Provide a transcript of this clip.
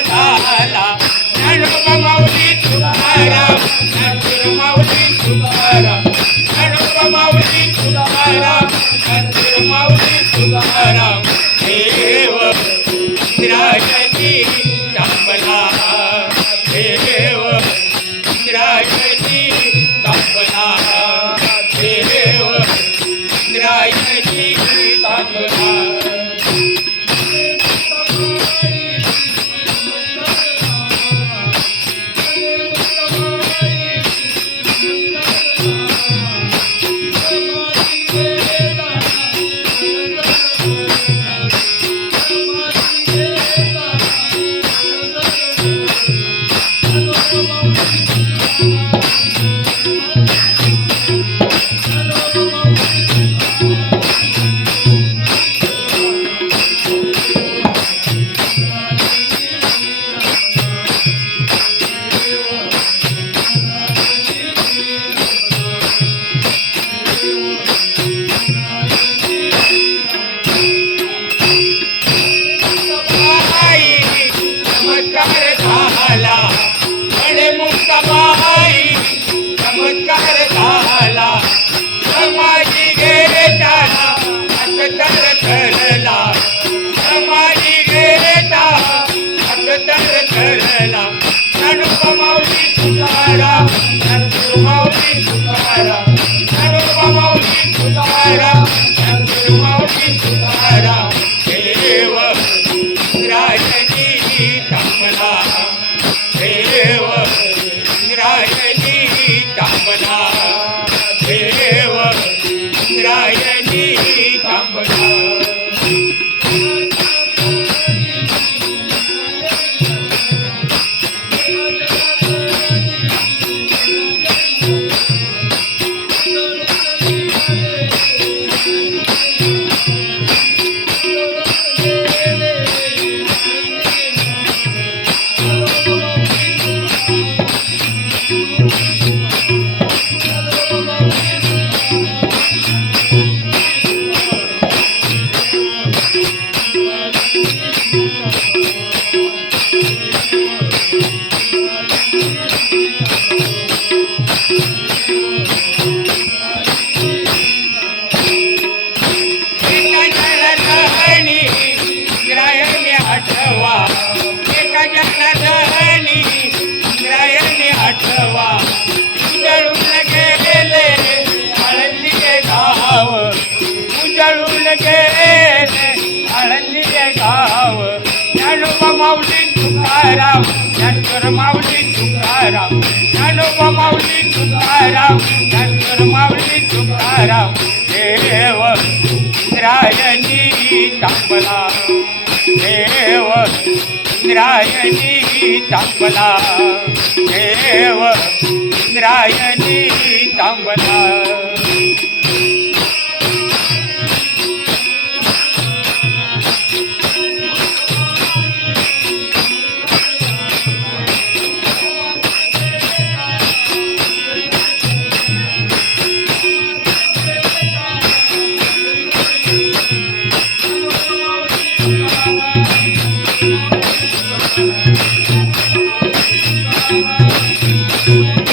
झाला. ज्ञानोबा माऊली तुकाराम ज्ञानोबा माऊली तुकाराम ज्ञानोबा माऊली तुकाराम ज्ञानोबा माऊली तुकाराम. देव इंद्रायणी கரத்தடி गाव. उजळून गेले आळंदीचे गाव. ज्ञानोबा माऊली तुकाराम ज्ञानकर माऊली तुकाराम. ज्ञानोबा माऊली तुकाराम ज्ञानकर माऊली तुकाराम. देव इंद्रायणी तांबला. देव इंद्रायणी तांबला. देव इंद्रायणी तांबला. Thank you.